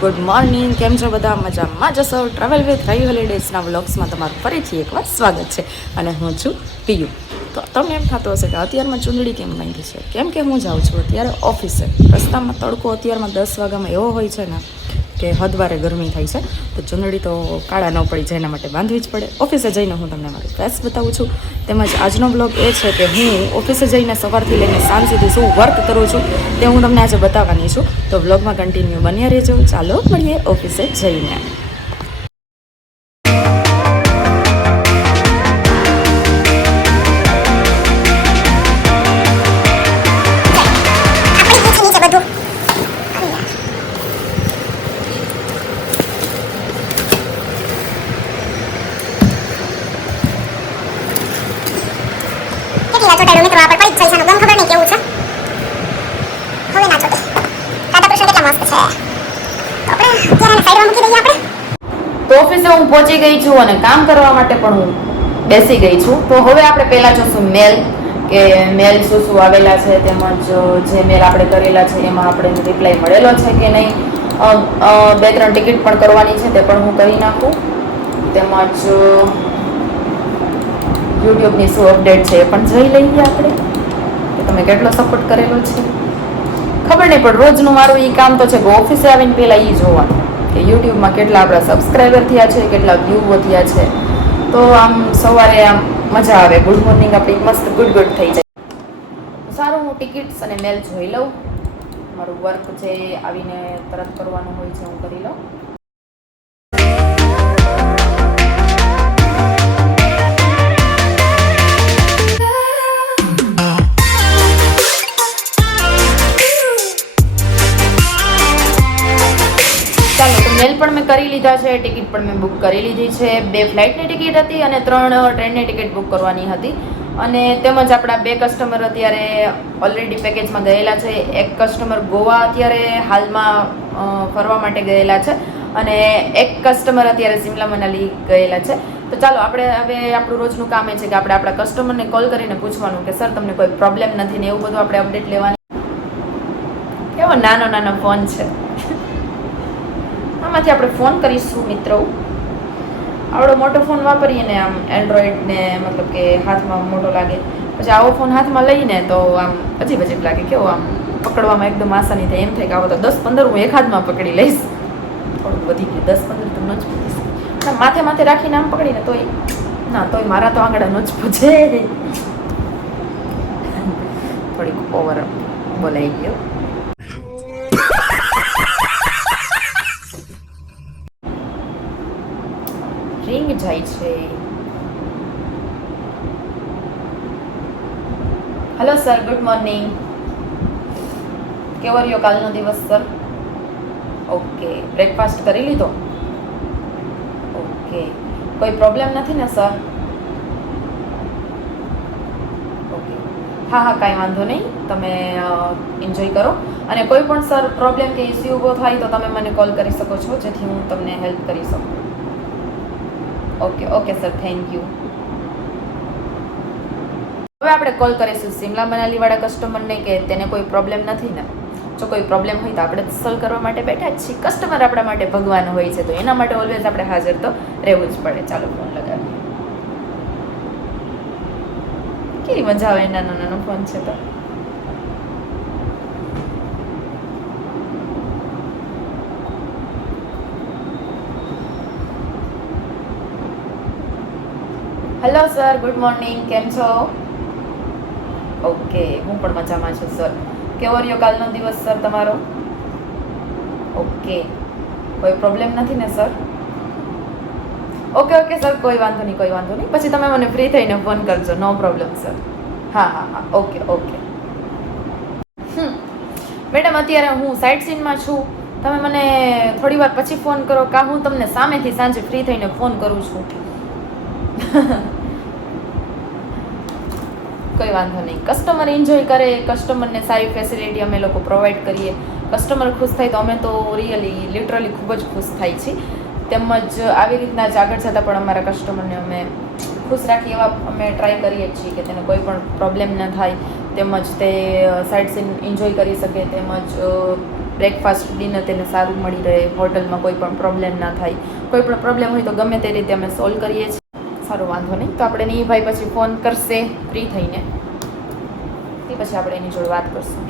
Good morning, કેમ છો બધા? મજામાં જશો? ટ્રાવેલ વિથ રાઈ હોલિડેઝના વ્લોગ્સમાં તમારું ફરીથી એકવાર સ્વાગત છે અને હું છું પિયુ. તો તમને એમ થતું હશે કે અત્યારમાં ચૂંદડી કેમ બાંધી છે? કેમ કે હું જાઉં છું અત્યારે ઓફિસે. રસ્તામાં તડકો અત્યારમાં 10 વાગ્યામાં એવો હોય છે ને કે હદવારે ગરમી થાય છે, તો ચૂંદડી તો કાળા ન પડી જાય એના માટે બાંધવી જ પડે. ઓફિસે જઈને હું તમને મારું ફેસ બતાવું છું. તેમજ આજનો બ્લોગ એ છે કે હું ઓફિસે જઈને સવારથી લઈને સાંજ સુધી શું વર્ક કરું છું તે હું તમને આજે બતાવવાની છું. તો બ્લોગમાં કન્ટિન્યુ બન્યા રહેજો. ચાલો મળીએ ઓફિસે જઈને. તો ઓફિસે હું પહોંચી ગઈ છું અને કામ કરવા માટે પણ હું બેસી ગઈ છું. તો હવે આપણે પહેલા જોશું મેલ, કે મેલ શું શું આવેલા છે, તેમજ જે મેલ આપણે કરેલા છે એમાં આપણે રિપ્લાય મળેલો છે કે નહીં. 2-3 ટિકિટ પણ કરવાની છે, તે પણ હું કરી નાખું. તેમજ યુટ્યુબની શું અપડેટ છે એ પણ જોઈ લઈએ આપણે, કે તમે કેટલો સપોર્ટ કરેલો છે. ખબર નહીં, પણ રોજનું મારું એ કામ તો છે કે ઓફિસે આવીને પહેલાં એ જોવાનું કે યુટ્યુબમાં કેટલા આપણા સબસ્ક્રાઈબર થયા છે, કેટલા વ્યૂ થયા છે. તો આમ સવારે આમ મજા આવે, ગુડ મોર્નિંગ આપણી મસ્ત ગુડ થઈ જાય. સારું, હું ટિકિટ્સ અને મેલ જોઈ લઉં. મારું વર્ક જે આવીને તરત કરવાનું હોય છે હું કરી લઉં. મેલ પણ મેં કરી લીધા છે, ટિકિટ પણ મેં બુક કરી લીધી છે. 2 ફ્લાઇટની ટિકિટ હતી અને 3 ટ્રેનની ટિકિટ બુક કરવાની હતી. અને તેમજ આપણા 2 કસ્ટમર અત્યારે ઓલરેડી પેકેજમાં ગયેલા છે. એક કસ્ટમર ગોવા અત્યારે હાલમાં ફરવા માટે ગયેલા છે અને એક કસ્ટમર અત્યારે શિમલા મનાલી ગયેલા છે. તો ચાલો આપણે હવે આપણું રોજનું કામ એ છે કે આપણે આપણા કસ્ટમરને કોલ કરીને પૂછવાનું કે સર તમને કોઈ પ્રોબ્લેમ નથી ને એવું બધું આપણે અપડેટ લેવાની. કેવો નાનો ફોન છે, આમાંથી આપણે ફોન કરીશું મિત્રો. આવડો મોટો ફોન વાપરીએ ને આમ એન્ડ્રોઈડ ને, મતલબ કે હાથમાં મોટો લાગે. પછી આવો ફોન હાથમાં લઈને તો આમ અજીબ લાગે. કેવો આમ પકડવામાં એકદમ આસાની થાય. એમ થાય કે આવો તો 10-15 હું એક હાથમાં પકડી લઈશ. થોડુંક વધી ગયું, 10-15 તો ન જ પકડીશ. માથે રાખીને આમ પકડીને તોય મારા તો આંગળા ન જ પૂછે. થોડીક ઓવર બોલાઈ ગયો. રિંગ જાય છે. Hello sir, good morning. કેવો રહ્યો કાલનો દિવસ સર? ઓકે, બ્રેકફાસ્ટ કરી લીધો? ઓકે, કોઈ પ્રોબ્લેમ નથી ને સર? ઓકે, હા કાંઈ વાંધો નહીં, તમે એન્જોય કરો. અને કોઈ પણ સર પ્રોબ્લેમ કે ઇસ્યુ ઊભો થાય તો તમે મને કોલ કરી શકો છો, જેથી હું તમને હેલ્પ કરી શકું. Okay sir, thank you. હવે આપણે કોલ કરીશું શિમલા મનાલી વાળા કસ્ટમરને કે તેને કોઈ પ્રોબ્લેમ નથી ને. જો કોઈ પ્રોબ્લેમ હોય તો આપણે સોલ્વ કરવા માટે બેઠા જ છીએ. કસ્ટમર આપણા માટે ભગવાન હોય છે, તો એના માટે ઓલવેઝ આપણે હાજર તો રહેવું જ પડે. ચાલો ફોન લગાવીએ. કેવી મજા આવે, નાનો ફોન છે તો. હેલો સર, ગુડ મોર્નિંગ, કેમ છો? ઓકે, હું પણ મજામાં છું સર. કેવો રહ્યો કાલનો દિવસ સર તમારો? ઓકે, કોઈ પ્રોબ્લેમ નથી ને સર? ઓકે સર, કોઈ વાંધો નહીં. પછી તમે મને ફ્રી થઈને ફોન કરજો, નો પ્રોબ્લેમ સર. હા, ઓકે. મેડમ, અત્યારે હું સાઇટ સીનમાં છું. તમે મને થોડી વાર પછી ફોન કરો, કાં હું તમને સામેથી સાંજે ફ્રી થઈને ફોન કરું છું. કોઈ વાંધો નહીં. કસ્ટમર એન્જોય કરે, કસ્ટમરને સારી ફેસિલિટી અમે લોકો પ્રોવાઈડ કરીએ. કસ્ટમર ખુશ થાય તો અમે તો લિટરલી ખૂબ જ ખુશ થાય છીએ. તેમજ આવી રીતના જ આગળ જતાં પણ અમારા કસ્ટમરને અમે ખુશ રાખીએ એવા અમે ટ્રાય કરીએ છીએ કે તેને કોઈ પણ પ્રોબ્લેમ ન થાય, તેમજ તે સાઇટ સીન એન્જોય કરી શકે, તેમજ બ્રેકફાસ્ટ ડિનર તેને સારું મળી રહે, હોટલમાં કોઈ પણ પ્રોબ્લેમ ના થાય. કોઈ પણ પ્રોબ્લેમ હોય તો ગમે તે રીતે અમે સોલ્વ કરીએ છીએ. સારો વાંધો નહીં. તો આપણે એ ભાઈ પછી ફોન કરશે ફ્રી થઈને, તે પછી આપણે એની જોડે વાત કરશું.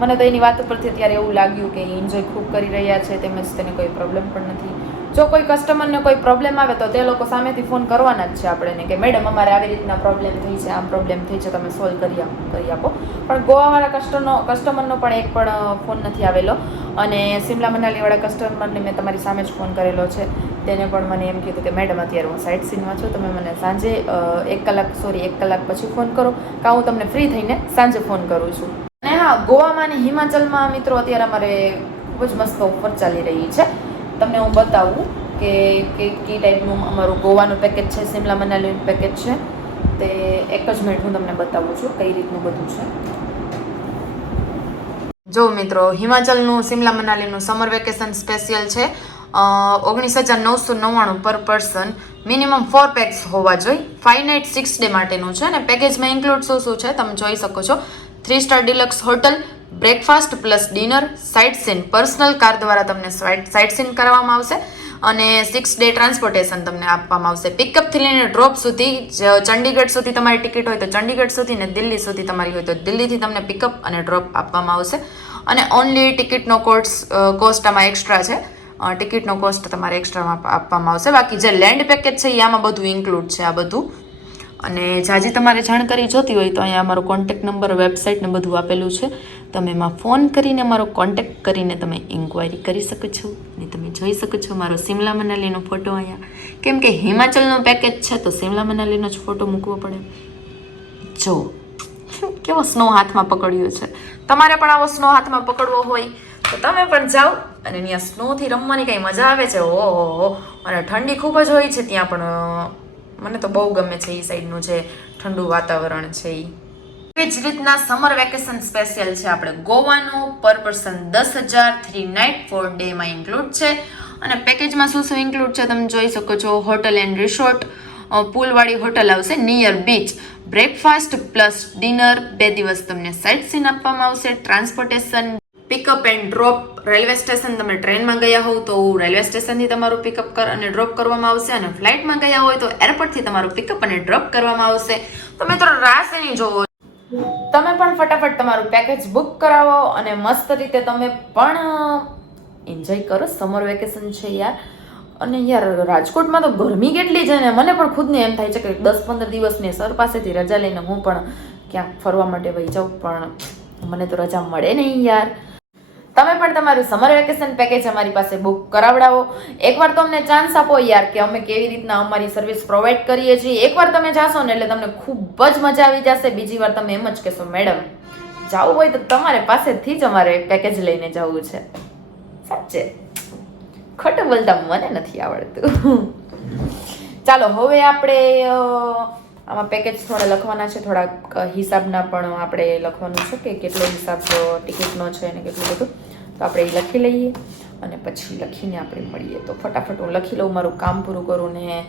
મને તો એની વાત ઉપરથી અત્યારે એવું લાગ્યું કે એ એન્જોય ખૂબ કરી રહ્યા છે, તેમજ તેને કોઈ પ્રોબ્લેમ પણ નથી. જો કોઈ કસ્ટમરને કોઈ પ્રોબ્લેમ આવે તો તે લોકો સામેથી ફોન કરવાના જ છે આપણને કે મેડમ અમારે આવી રીતના પ્રોબ્લેમ થઈ છે, આમ પ્રોબ્લેમ થઈ છે, તમે સોલ્વ કરી આપો. પણ ગોવાવાળા કસ્ટમરનો પણ એક પણ ફોન નથી આવેલો. અને સિમલા મનાલીવાળા કસ્ટમરને મેં તમારી સામે જ ફોન કરેલો છે. તેને પણ મને એમ કીધું કે મેડમ અત્યારે હું સાઇટ સીનમાં છું, તમે મને સાંજે 1 કલાક પછી ફોન કરો, કાં હું તમને ફ્રી થઈને સાંજે ફોન કરું છું. અને હા, ગોવામાં અને હિમાચલમાં મિત્રો અત્યારે અમારે ખૂબ જ મસ્ત ઓફર ચાલી રહી છે. તમને હું બતાવું કે કઈ ટાઈપનું અમારું ગોવાનું પેકેજ છે, સિમલા મનાલીનું પેકેજ છે. તે એક જ મિનિટ હું તમને બતાવું છું કઈ રીતનું બધું છે. જો મિત્રો, હિમાચલનું સિમલા મનાલીનું સમર વેકેશન સ્પેશિયલ છે. 19,999 પર પર્સન, મિનિમમ 4 પેક્સ હોવા જોઈએ. 5 નાઇટ 6 ડે માટેનું છે. અને પેકેજમાં ઇન્ક્લુડ શું છે તમે જોઈ શકો છો. 3 star deluxe hotel, breakfast plus dinner, site scene, personal car દ્વારા તમને સાઇટ સીન કરવામાં આવશે. અને 6 ડે ટ્રાન્સપોર્ટેશન તમને આપવામાં આવશે. પિકઅપથી લઈને ડ્રોપ સુધી. ચંડીગઢ સુધી તમારી ટિકિટ હોય તો ચંડીગઢ સુધી, ને દિલ્હી સુધી તમારી હોય તો દિલ્હીથી તમને પિકઅપ અને ડ્રોપ આપવામાં આવશે. અને ઓનલી ટિકિટનો કોસ્ટ આમાં એક્સ્ટ્રા છે. ટિકિટનો કોસ્ટ તમારે એક્સ્ટ્રામાં આપવામાં આવશે. બાકી જે લેન્ડ પેકેજ છે એ આમાં બધું ઇન્ક્લુડ છે આ બધું. અને જાજી તમારે જાણકારી જોતી હોય તો અહીંયા અમારો કોન્ટેક્ટ નંબર, વેબસાઇટ ને બધું આપેલું છે. તમે એમાં ફોન કરીને અમારો કોન્ટેક્ટ કરીને તમે ઇન્ક્વાયરી કરી શકો છો. અને તમે જોઈ શકો છો મારો સિમલા મનાલીનો ફોટો અહીંયા. કેમ કે હિમાચલનો પેકેજ છે તો સિમલા મનાલીનો જ ફોટો મૂકવો પડે. જો કેવો સ્નો હાથમાં પકડ્યો છે. તમારે પણ આવો સ્નો હાથમાં પકડવો હોય તો તમે પણ જાઓ. અને ત્યાં સ્નોથી રમવાની કંઈ મજા આવે છે. ઓહો! અને ઠંડી ખૂબ જ હોય છે ત્યાં પણ. મને તો બહુ ગમે છે એ સાઈડનું જે ઠંડુ વાતાવરણ છે એ. એવી જ રીતના સમર વેકેશન સ્પેશિયલ છે આપણે ગોવાનું. પર પર્સન 10,000, 3 નાઇટ 4 ડેમાં ઇન્ક્લુડ છે. અને પેકેજમાં શું ઇન્ક્લુડ છે તમે જોઈ શકો છો. હોટલ એન્ડ રિસોર્ટ, પુલવાળી હોટલ આવશે near beach, breakfast plus dinner, 2 દિવસ તમને સાઇટ સીન આપવામાં આવશે. Transportation, pickup and drop, railway station, તમે ટ્રેનમાં ગયા હોવ તો રેલવે સ્ટેશનથી તમારું પિકઅપ અને ડ્રોપ કરવામાં આવશે. અને ફ્લાઇટમાં ગયા હોય તો એરપોર્ટથી તમારું પિકઅપ અને ડ્રોપ કરવામાં આવશે. તો મિત્રો રાહ શેની જોવો, તમે પણ ફટાફટ તમારું પેકેજ બુક કરાવો અને મસ્ત રીતે તમે પણ એન્જોય કરો. સમર વેકેશન છે યાર. અને યાર રાજકોટમાં તો ગરમી કેટલી છે ને, મને પણ ખુદને એમ થાય છે કે 10-15 દિવસની સર પાસેથી રજા લઈને હું પણ ક્યાંક ફરવા માટે વહી જાઉં, પણ મને તો રજા મળે નહીં યાર. તમે પણ તમારું સમર વેકેશન પેકેજ અમારી પાસે બુક કરાવડાવો. એકવાર તો અમને ચાન્સ આપો યાર કે અમે કેવી રીતના અમારી સર્વિસ પ્રોવાઈડ કરીએ છીએ. એકવાર તમે જાશો ને એટલે તમને ખૂબ જ મજા આવી જશે. બીજી વાર તમે એમ જ કહેશો મેડમ જવું હોય તો તમારે પાસેથી જ અમારે પેકેજ લઈને જવું છે. સાચે ખોટું બોલતા મને નથી આવડતું. ચાલો હવે આપણે આમાં પેકેજ થોડા લખવાના છે, થોડાક હિસાબના પણ આપણે લખવાનું છે કે કેટલો હિસાબ ટિકિટનો છે અને કેટલું બધું. તો આપણે એ લખી લઈએ અને પછી લખીને આપણે મળીએ. તો ફટાફટ હું લખી લઉં, મારું કામ પૂરું કરું ને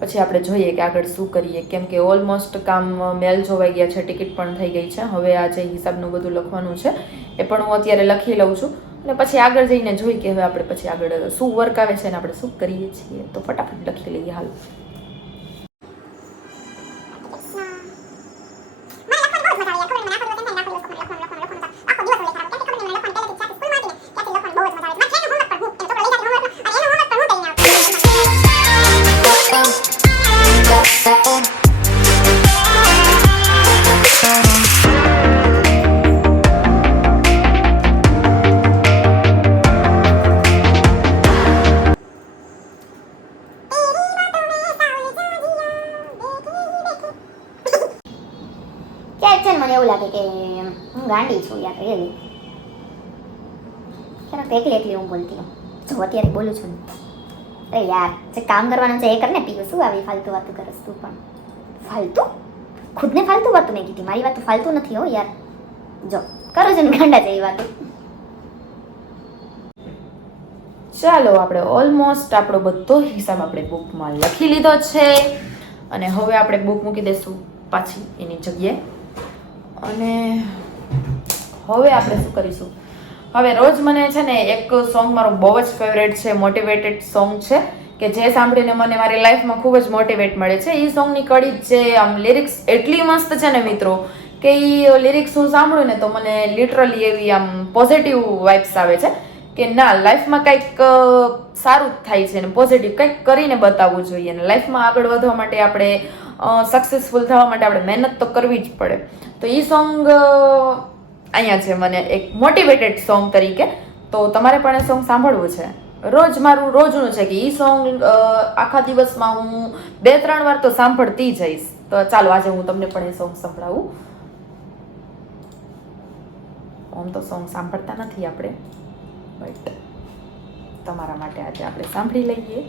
પછી આપણે જોઈએ કે આગળ શું કરીએ. કેમ કે ઓલમોસ્ટ કામ મેલ જોવાઈ ગયા છે, ટિકિટ પણ થઈ ગઈ છે. હવે આ જે હિસાબનું બધું લખવાનું છે એ પણ હું અત્યારે લખી લઉં છું. અને પછી આગળ જઈને જોઈ કે હવે આપણે પછી આગળ શું વર્ક આવે છે ને આપણે શું કરીએ છીએ. તો ફટાફટ લખી લઈએ હાલ. મને એવું લાગે કે હું ગાંડી છું યાર, રિયલી. ક્યારેક એકલી હું બોલતી હોઉં. જો અત્યારે બોલું છું ને, અરે યાર જે કામ કરવાનું છે એ કર ને. પીવું શું આવી ફાલતુ વાતું કરસ તું પણ? ફાલતુ? ખુદને ફાલતુ વાતું નહીં કીધી, મારી વાત ફાલતુ નથી હો યાર. જો કરો છો ને ગાંડા જેવી વાતો. ચાલો આપણે ઓલમોસ્ટ આપણો બધો હિસાબ આપણે બુકમાં લખી લીધો છે. અને હવે આપણે બુક મૂકી દઈશું પાછી એની જગ્યાએ. અને હવે આપણે શું કરીશું, હવે રોજ મને છે ને એક સોંગ મારું બહુ જ ફેવરેટ છે, મોટિવેટેડ સોંગ છે કે જે સાંભળીને મને મારી લાઈફમાં ખૂબ જ મોટિવેટ મળે છે. એ સોંગની કડી જ છે, આમ લિરિક્સ એટલી મસ્ત છે ને મિત્રો કે એ લિરિક્સ હું સાંભળું ને તો મને લિટરલી એવી આમ પોઝિટિવ વાઇબ્સ આવે છે કે ના, લાઈફમાં કંઈક સારું જ થાય છે ને પોઝિટિવ કંઈક કરીને બતાવવું જોઈએ. અને લાઈફમાં આગળ વધવા માટે આપણે સક્સેસફુલ થવા માટે આપણે મહેનત તો કરવી જ પડે. તો એ સોંગ અહીંયા છે મને એક મોટિવેટેડ સોંગ તરીકે. તો તમારે પણ એ સોંગ સાંભળવું છે. રોજ મારું રોજનું છે કે એ સોંગ આખા દિવસમાં હું 2-3 વાર તો સાંભળતી જઈશ. તો ચાલો આજે હું તમને પણ એ સોંગ સંભળાવું. આમ તો સોંગ સાંભળતા નથી આપણે, બટ તમારા માટે આજે આપણે સાંભળી લઈએ.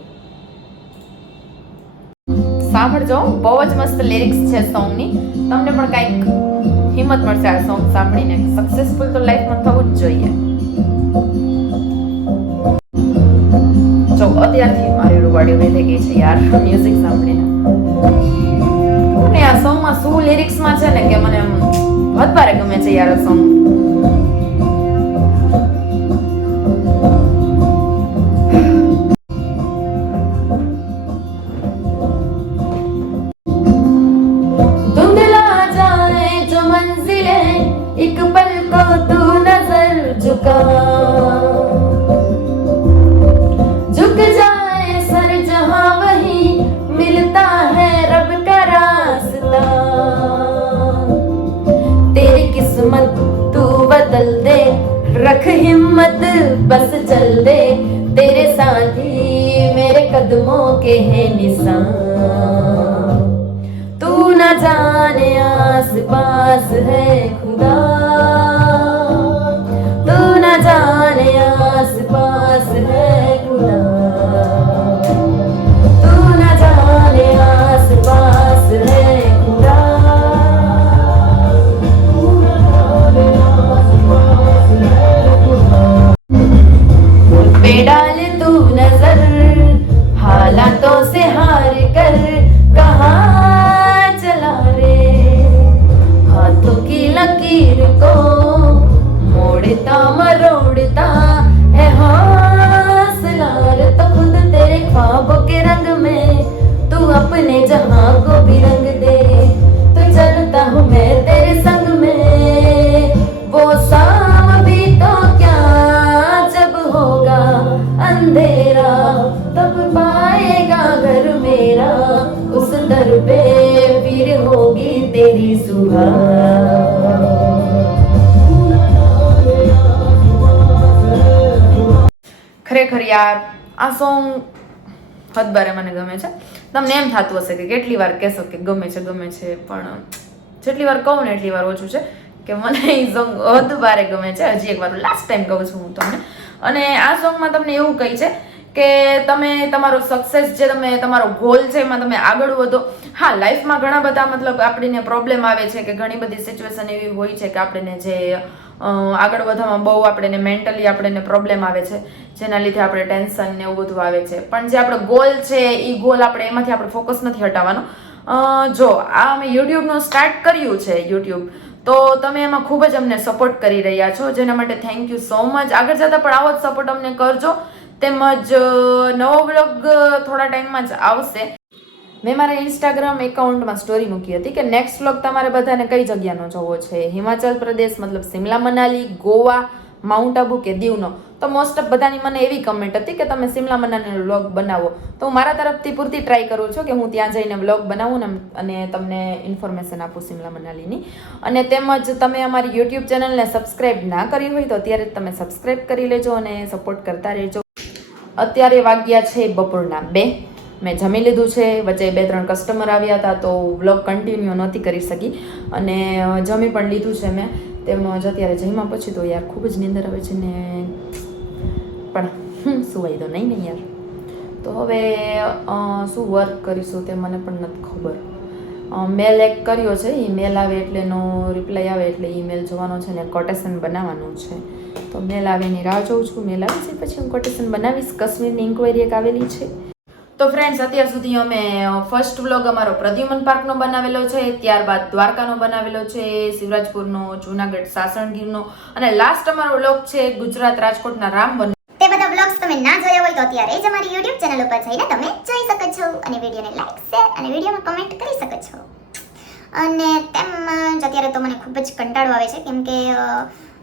સાંભળજો, બહુ જ મસ્ત લિરિક્સ છે સોંગની. તમને પણ કંઈક હિંમત મળશે આ સોંગ સાંભળીને. સક્સેસફુલ તો લાઈફમાં થવું જ જોઈએ. જો અત્યારથી મારી રૂવાડી વહી ગઈ છે યાર મ્યુઝિક સાંભળીને. અને આ સોંગમાં શું લિરિક્સમાં છે ને કે મને વધારે ગમે છે યાર આ સોંગ. एक पल को तू नजर झुक जाए सर जहां वही मिलता है रब का रास्ता. तेरी किस्मत तू बदल दे, रख हिम्मत बस चल दे. तेरे साथ ही मेरे कदमों के हैं निशान. तू न जाने आस पास है खुदा, तू न जाने आस पास है खुदा, तू न जाने आस पास है खुदा, तू न जाने आस पास है खुदा. पे डाल तू नजर हालातों से हार कर, कहाँ चला रे हाथों की लकीर को मोड़ता मरोड़ता है हौसला रे. तो खुद तेरे ख्वाबों के रंग में तू अपने जहां को भी रंग दे. तो चलता हूँ मैं तेरे संग में वो शाम भी तो क्या जब होगा अंधेरा तब पाएगा घर मेरा. उस दर पे फिर होगी तेरी सुबह. ખરેખર યાર આ સોંગ હદબારે મને ગમે છે. તમને એમ થતું હશે કે કેટલી વાર કહેશો કે ગમે છે, પણ જેટલી વાર કહું ને એટલી વાર ઓછું છે કે મને એ સોંગ હદબારે ગમે છે. હજી એક વાર લાસ્ટ ટાઈમ કહું છું હું તમને. અને આ સોંગમાં તમને એવું કહી છે કે તમે તમારો સક્સેસ જે તમે તમારો ગોલ છે એમાં તમે આગળ વધો. હા, લાઈફમાં ઘણા બધા મતલબ આપણને પ્રોબ્લેમ આવે છે કે ઘણી બધી સિચ્યુએશન એવી હોય છે કે આપણને જે આગળ વધવામાં બહુ આપણને મેન્ટલી આપણને પ્રોબ્લેમ આવે છે, જેના લીધે આપણે ટેન્શન ને એવું બધું આવે છે. પણ જે આપણો ગોલ છે એ ગોલ આપણે એમાંથી આપણે ફોકસ નથી હટાવવાનો. જો આ અમે યુટ્યુબનું સ્ટાર્ટ કર્યું છે યુટ્યુબ, તો તમે એમાં ખૂબ જ અમને સપોર્ટ કરી રહ્યા છો, જેના માટે થેન્ક યુ સો મચ. આગળ જતાં પણ આવો જ સપોર્ટ અમને કરજો. તેમજ નવો વ્લોગ થોડા ટાઈમમાં જ આવશે. મેં મારા ઇન્સ્ટાગ્રામ એકાઉન્ટમાં સ્ટોરી મૂકી હતી કે નેક્સ્ટ વ્લોગ તમારે બધાને કઈ જગ્યાનો જોવો છે, હિમાચલ પ્રદેશ મતલબ શિમલા મનાલી, ગોવા, માઉન્ટ આબુ કે દીવનો. તો મોસ્ટ ઓફ બધાની મને એવી કમેન્ટ હતી કે તમે શિમલા મનાલીનો વ્લોગ બનાવો. તો હું મારા તરફથી પૂરતી ટ્રાય કરું છું કે હું ત્યાં જઈને વ્લોગ બનાવું ને અને તમને ઇન્ફોર્મેશન આપું શિમલા મનાલીની. અને તેમજ તમે અમારી યુટ્યુબ ચેનલને સબસ્ક્રાઈબ ના કરી હોય તો અત્યારે તમે સબસ્ક્રાઈબ કરી લેજો અને સપોર્ટ કરતા રહેજો. અત્યારે વાગ્યા છે બપોરના 2. મેં જમી લીધું છે. વચ્ચે 2-3 કસ્ટમર આવ્યા હતા તો વ્લોગ કન્ટિન્યુ નહોતી કરી શકી અને જમી પણ લીધું છે મેં. તેમનો જ અત્યારે જમ્યા પછી તો યાર ખૂબ જ નીંદર આવે છે ને પણ સુવાઈ દો નહીં ને યાર. તો હવે શું વર્ક કરીશું તે મને પણ નથી ખબર. મેલ એક કર્યો છે, એ મેલ આવે એટલે એનો રિપ્લાય આવે એટલે એ મેલ જોવાનો છે ને કોટેશન બનાવવાનું છે. તો મેલ આવે એની રાહ જોઉં છું. મેલ આવે છે પછી હું કોટેશન બનાવીશ. કાશ્મીરની ઇન્ક્વાયરી એક આવેલી છે તો ફ્રેન્ડ્સ અત્યાર સુધી અમે ફર્સ્ટ વ્લોગ અમારો પ્રદ્યુમન પાર્કનો બનાવેલો છે, ત્યારબાદ દ્વારકાનો બનાવેલો છે, શિવરાજપુરનો, જૂનાગઢ સાસણગીરનો અને લાસ્ટ અમારો વ્લોગ છે ગુજરાત રાજકોટના રામવન. તે બધા બ્લોગ્સ તમે ના જોયા હોય તો અત્યારે જ અમારી YouTube ચેનલ ઉપર જઈને તમે જોઈ શકો છો અને વિડીયોને લાઈક શેર અને વિડીયોમાં કમેન્ટ કરી શકો છો. અને તેમ જ અત્યારે તો મને ખૂબ જ કંટાળો આવે છે કેમ કે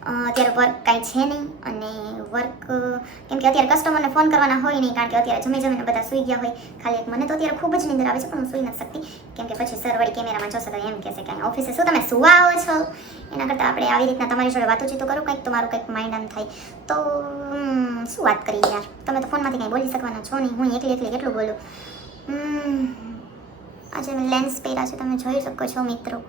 અત્યારે વર્ક કાંઈ છે નહીં અને વર્ક કેમ કે અત્યારે કસ્ટમરને ફોન કરવાના હોય નહીં કારણ કે અત્યારે જમીને બધા સૂઈ ગયા હોય. ખાલી એક મને તો અત્યારે ખૂબ જ નીંદર આવે છે પણ હું સૂઈ નથી શકતી કેમ કે પછી સર વળી કેમેરામાં જોશે તો એમ કહેશે કે અહીં ઓફિસે શું તમે સુવા આવો છો, એના કરતાં આપણે આવી રીતના તમારી જોડે વાતોચીતો કરું કંઈક તમારું કંઈક માઇન્ડ આમ થાય તો શું વાત કરી યાર. તમે તો ફોનમાંથી કંઈ બોલી શકવાના છો નહીં, હું એકલી કેટલું બોલું. આજે મેં લેન્સ પહેર્યા છે તમે જોઈ શકો છો મિત્રો.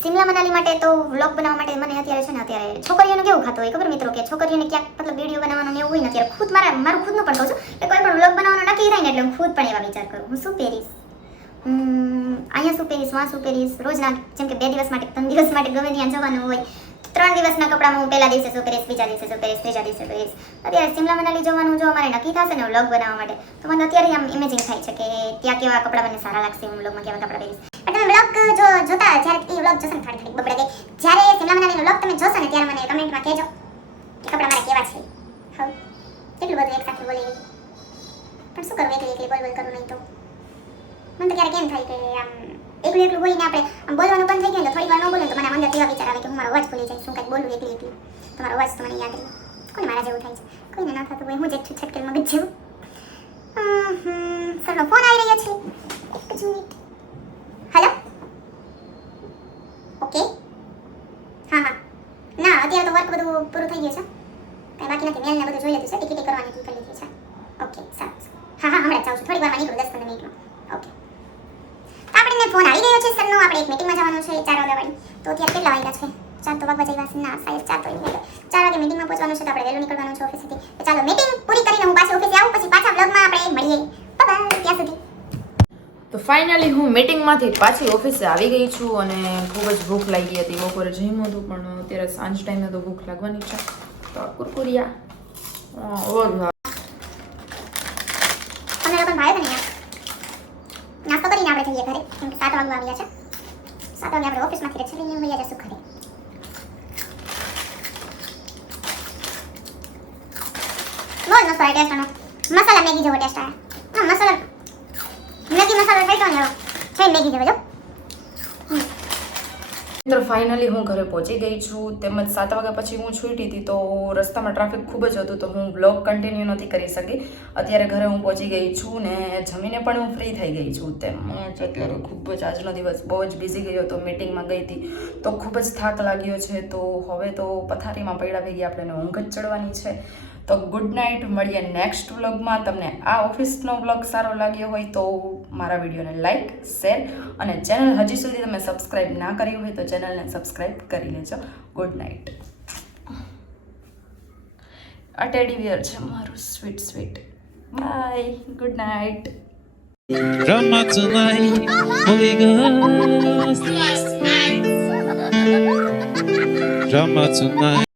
શિમલા મનાલી માટે તો વ્લોગ બનાવવા માટે મને અત્યારે છે ને અત્યારે છોકરીઓને કેવું ખાતું હોય ખબર મિત્રો કે છોકરીઓને ક્યાંક મતલબ વિડીયો બનાવવાનો ને એવું હોય ને અત્યારે ખુદ મારું ખુદનું પણ કહું છું કે કોઈ પણ વ્લોગ બનાવવાનો નક્કી થાય ને એટલે હું ખુદ પણ એવા વિચાર કરું હું શું પહેરીશ, અહીંયા શું પહેરીશ, વાં શું પહેરીશ, રોજના જેમ કે 2 દિવસ માટે 3 દિવસ માટે ગમે ત્યાં જવાનું હોય 3 દિવસના કપડામાં હું પહેલા દિવસે શું પહેરીશ, બીજા દિવસે શું પહેરીશ, ત્રીજા દિવસે પહેરીશ. અત્યારે શિમલા મનાલી જવાનું જો અમારે નક્કી થશે ને વ્લોગ બનાવવા માટે તો મને અત્યારે આમ ઇમેજિન થાય છે કે ત્યાં કેવા કપડાં મને સારા લાગશે, હું વ્લોગમાં કેવા કપડાં પહેરીશ. તમે વ્લોગ જોતા જ્યારે એ વ્લોગ જોશો ને થોડી બબડે ગઈ જ્યારે શિમલા મનાલીનો વ્લોગ તમે જોશો ને ત્યારે મને કમેન્ટમાં કહેજો કે કપડાં મારા કેવા છે. હા કેટલું બધું એક સાથે બોલી ગઈ પણ શું કરું એકલી બોલ કરું નહીં તો મને તો ક્યારેક એમ થાય કે આમ એકલું બોલીને આપણે આમ બોલવાનું બંધ થઈ ગયું તો થોડી વાર ન બોલું તો મને અંદર એવા વિચાર આવે કે હું મારો અવાજ ભૂલી જાય, શું કંઈક બોલું એકલી તમારો અવાજ તો મને યાદ રહે. કોને મારા જેવું થાય છે, કોઈને ના થતું હોય, હું જ એક છું છટકેલ મગજ જેવું. સરનો ફોન આવી રહ્યો છે, એક જ મિનિટ. હેલો ઓકે હા ના અત્યારે તો વર્ક બધું પૂરું થઈ ગયું છે, કંઈ બાકી નથી, મેલને બધું જોઈ લીધું છે, ટિકિટ કરવાની કરી લીધી છે. ઓકે સારું હા હમણાં જ જાઉં છું, થોડી વારમાં નીકળું 10-15 મિનિટમાં. ઓકે આપણને ફોન આવી ગયો છે સરનો, આપણે એક મીટિંગમાં જવાનું છે 4 વાગ્યાવાળી. તો અત્યારે કેટલા વાગ્યા છે, 4 તો વાગવા જેવા છે ના સાહેબ 4 તો 4 વાગે મીટિંગમાં પહોંચવાનું છે તો આપણે વહેલું નીકળવાનું છે ઓફિસેથી. તો ચાલો મીટિંગ પૂરી કરીને હું પાછી ઓફિસે આવું પછી પાછા વ્લોગમાં આપણે મળીએ. બાય ત્યાં સુધી. તો ફાઇનલી હું મીટિંગમાંથી પાછી ઓફિસે આવી ગઈ છું અને ખૂબ જ ભૂખ લાગી હતી. બપોરે જમ્યું હતું પણ અત્યારે સાંજ ટાઈમે તો ભૂખ લાગવાની છે. તો કુરકુરિયા તમને લોકોને ભાવે ને યાર નાસ્તો કરીને આપણે જઈએ ઘરે કેમ કે 7 વાગવા આવ્યા છે. 7 વાગે આપણે ઓફિસમાંથી રછડીને વયા જશું ઘરે. બહુ મસ્ત આવે ટેસ્ટ આનો. મસાલા મેગી જેવો ટેસ્ટ આવે. ના મસાલા મેગી મસાલા ખાઈ તો ને છે મેગી જેવો જો. મિત્રો ફાઇનલી હું ઘરે પહોંચી ગઈ છું, તેમજ 7 વાગ્યા પછી હું છૂટી હતી તો રસ્તામાં ટ્રાફિક ખૂબ જ હતું તો હું બ્લોગ કન્ટિન્યુ નથી કરી શકી. અત્યારે ઘરે હું પહોંચી ગઈ છું ને જમીને પણ હું ફ્રી થઈ ગઈ છું. તેમજ અત્યારે ખૂબ જ આજનો દિવસ બહુ જ બિઝી ગયો હતો, મિટિંગમાં ગઈ હતી તો ખૂબ જ થાક લાગ્યો છે. તો હવે તો પથારીમાં પડ્યા ભેગી આપણે ઊંઘ જ ચડવાની છે. તો ગુડ નાઇટ, મળીએ નેક્સ્ટ વ્લોગમાં. તમને આ ઓફિસનો વ્લોગ સારો લાગ્યો હોય તો મારા વિડીયોને લાઇક શેર અને ચેનલ હજી સુધી તમે સબસ્ક્રાઈબ ના કરી હોય તો ચેનલને સબસ્ક્રાઈબ કરી લેજો. Good night. આ ટેડી બિયર છે મારું sweet. Bye, good night. Drama tonight, Holy Ghost. Drama tonight.